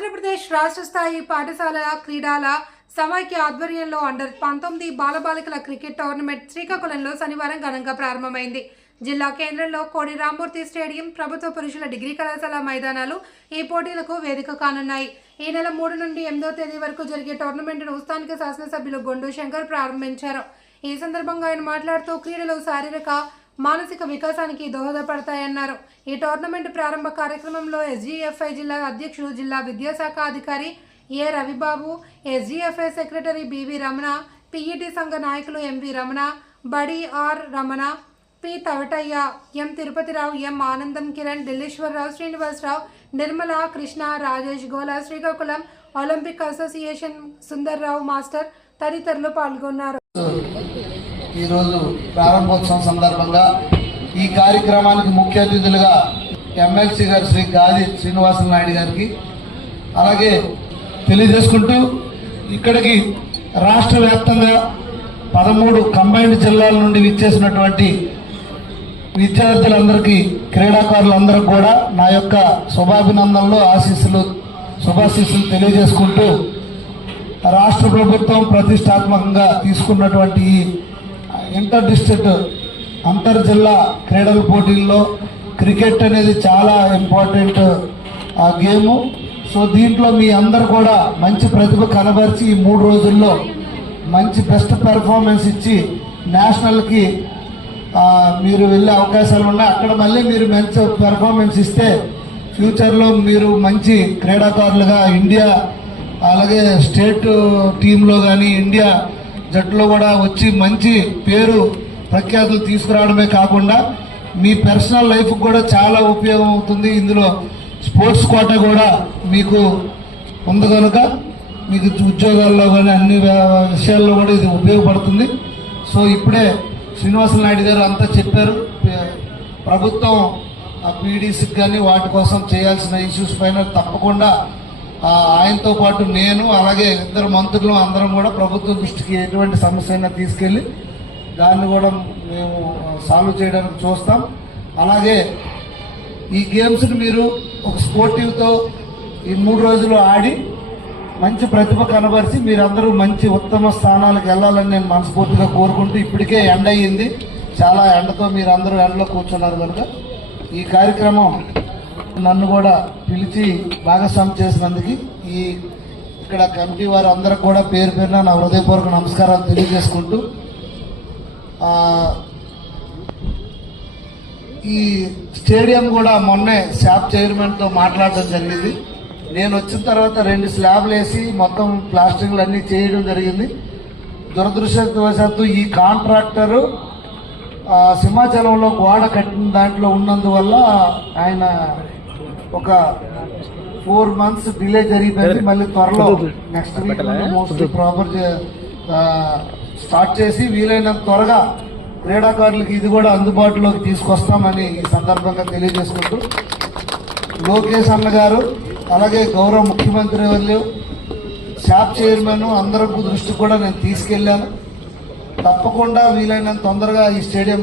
ఆంధ్రప్రదేశ్ రాష్ట్ర స్థాయి పాఠశాల క్రీడల సమైక్య ఆధ్వర్యంలో అండర్-19 బాలబాలికల క్రికెట్ టోర్నమెంట్ శ్రీకాకుళంలో శనివారం ఘనంగా ప్రారంభమైంది. జిల్లా కేంద్రంలో కోడి రామ్మూర్తి స్టేడియం, ప్రభుత్వ పురుషుల డిగ్రీ కళాశాల మైదానాలు ఈ పోటీలకు వేదిక కానున్నాయి. ఈ నెల 3 నుండి 8వ తేదీ వరకు జరిగే టోర్నమెంట్ను స్థానిక శాసనసభ్యులు గొండు శంకర్ ప్రారంభించారు. ఈ సందర్భంగా ఆయన మాట్లాడుతూ క్రీడలు శారీరక మానసిక వికాసానికి దోహదపడతాయన్నారు. ఈ టోర్నమెంట్ ప్రారంభ కార్యక్రమంలో ఎస్జీఎఫ్ఐ జిల్లా అధ్యక్షుడు, జిల్లా విద్యాశాఖ అధికారి A Ravibabu, SGFI secretary BV Ramana, PET సంఘ నాయకులు ఎంవి రమణ, బడి R Ramana, P Tavatayya, M Tirupatirao, M Anandam, Kiran, Dilleswararao, Srinivasarao, Nirmala, Krishna, Rajesh, Gola, Srikakulam Olympic association Sundararao master తదితరులు పాల్గొన్నారు. ఈరోజు ప్రారంభోత్సవం సందర్భంగా ఈ కార్యక్రమానికి ముఖ్య అతిథులుగా ఎమ్మెల్సీ గారు శ్రీ గాది శ్రీనివాస నాయుడు గారికి అలాగే తెలియజేసుకుంటూ, ఇక్కడికి రాష్ట్ర వ్యాప్తంగా 13 కంబైన్డ్ జిల్లాల నుండి విచ్చేసినటువంటి విద్యార్థులందరికీ, క్రీడాకారులందరికీ కూడా నా యొక్క శుభాభినందనలు, శుభాశీస్సులు తెలియజేసుకుంటూ, రాష్ట్ర ప్రభుత్వం ప్రతిష్టాత్మకంగా తీసుకున్నటువంటి ఈ ఇంటర్ డిస్ట్రిక్ట్ అంతర్జిల్లా క్రీడల పోటీల్లో క్రికెట్ అనేది చాలా ఇంపార్టెంట్ గేము. సో దీంట్లో మీ అందరు కూడా మంచి ప్రతిభ కనబరిచి ఈ 3 రోజుల్లో మంచి బెస్ట్ పెర్ఫార్మెన్స్ ఇచ్చి నేషనల్కి మీరు వెళ్ళే అవకాశాలు ఉన్నాయి. అక్కడ మళ్ళీ మీరు మంచి పెర్ఫార్మెన్స్ ఇస్తే ఫ్యూచర్లో మీరు మంచి క్రీడాకారులుగా ఇండియా అలాగే స్టేట్ టీంలో కానీ ఇండియా జట్టులో కూడా వచ్చి మంచి పేరు ప్రఖ్యాతులు తీసుకురావడమే కాకుండా మీ పర్సనల్ లైఫ్ కూడా చాలా ఉపయోగం అవుతుంది. ఇందులో స్పోర్ట్స్ కోట కూడా మీకు ఉంది కనుక మీకు ఉద్యోగాల్లో కానీ అన్ని విషయాల్లో కూడా ఇది ఉపయోగపడుతుంది. సో ఇప్పుడే శ్రీనివాస నాయుడు గారు అంతా చెప్పారు. ప్రభుత్వం పీడీసీకి కానీ వాటి కోసం చేయాల్సిన ఇష్యూస్ పైన తప్పకుండా ఆయనతో పాటు నేను అలాగే 2 మంత్రులు అందరం కూడా ప్రభుత్వం దృష్టికి ఎటువంటి సమస్య అయినా తీసుకెళ్లి దాన్ని కూడా మేము సాల్వ్ చేయడానికి చూస్తాం. అలాగే ఈ గేమ్స్ని మీరు ఒక స్పోర్టివ్తో ఈ 3 రోజులు ఆడి మంచి ప్రతిభ కనబరిచి మీరందరూ మంచి ఉత్తమ స్థానాలకు వెళ్ళాలని నేను మనస్ఫూర్తిగా కోరుకుంటూ, ఇప్పటికే ఎండ అయ్యింది, చాలా ఎండతో మీరందరూ ఎండలో కూర్చున్నారు కనుక ఈ కార్యక్రమం నన్ను కూడా పిలిచి భాగస్వామి చేసినందుకు ఇక్కడ కమిటీ వారు అందరికి కూడా పేరు పేరున నా హృదయపూర్వక నమస్కారాలు తెలియజేసుకుంటూ, ఈ స్టేడియం కూడా మొన్నే శాప్ చైర్మన్తో మాట్లాడడం జరిగింది. నేను వచ్చిన తర్వాత 2 స్లాబ్లు వేసి మొత్తం ప్లాస్టింగ్లు అన్నీ చేయడం జరిగింది. దురదృష్టవశాత్తు ఈ కాంట్రాక్టరు సింహాచలంలో గోడ కట్టిన దాంట్లో ఉన్నందువల్ల ఆయన ఒక 4 months డిలే జరిగిపోయింది. మళ్ళీ త్వరలో next week mostly proper start చేసి వీలైనంత త్వరగా క్రీడాకారులకు ఇది కూడా అందుబాటులోకి తీసుకొస్తామని ఈ సందర్భంగా తెలియజేసుకుంటూ, లోకేష్ అన్న గారు అలాగే గౌరవ ముఖ్యమంత్రి వాళ్ళు, శాప్ చైర్మన్ అందరూ దృష్టికి కూడా నేను తీసుకెళ్లాను. తప్పకుండా వీలైనంత తొందరగా ఈ స్టేడియం